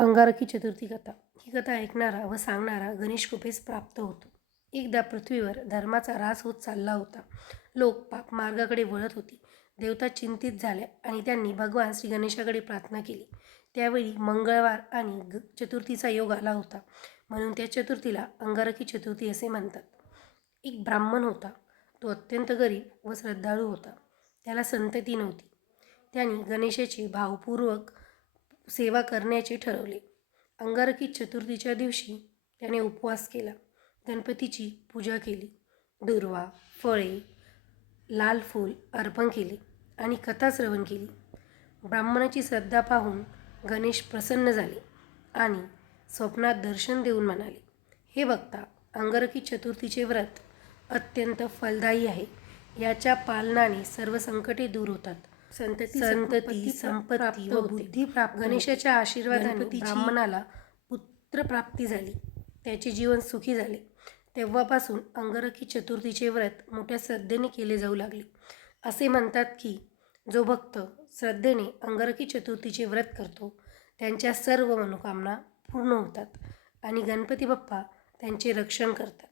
अंगारकी चतुर्थी कथा. ही कथा ऐकणारा व सांगणारा गणेश कुपेस प्राप्त होतो. एकदा पृथ्वीवर धर्माचा ऱ्हास होत चालला होता. लोक पाप मार्गाकडे वळत होते. देवता चिंतित झाल्या आणि त्यांनी भगवान श्री गणेशाकडे प्रार्थना केली. त्यावेळी मंगळवार आणि ग चतुर्थीचा योग आला होता. म्हणून त्या चतुर्थीला अंगारकी चतुर्थी असे म्हणतात. एक ब्राह्मण होता. तो अत्यंत गरीब व श्रद्धाळू होता. त्याला संतती नव्हती. त्यांनी गणेशाची भावपूर्वक सेवा करण्याचे ठरवले. अंगारकी चतुर्थीच्या दिवशी त्याने उपवास केला. गणपतीची पूजा केली. दुर्वा फळे लाल फूल अर्पण केले आणि कथा श्रवण केली. ब्राह्मणाची श्रद्धा पाहून गणेश प्रसन्न झाले आणि स्वप्नात दर्शन देऊन म्हणाले हे बघता अंगारकी चतुर्थीचे व्रत अत्यंत फलदायी आहे. याच्या पालनाने सर्व संकटे दूर होतात. संतती संतती संपत्ती व बुद्धी प्राप्त गणेशाच्या आशीर्वादाने ब्राह्मणाला पुत्रप्राप्ती झाली. त्याचे जीवन सुखी झाले. तेव्हापासून अंगारकी चतुर्थीचे व्रत मोठ्या श्रद्धेने केले जाऊ लागले. असे म्हणतात की जो भक्त श्रद्धेने अंगारकी चतुर्थीचे व्रत करतो त्यांच्या सर्व मनोकामना पूर्ण होतात आणि गणपती बाप्पा त्यांचे रक्षण करतात.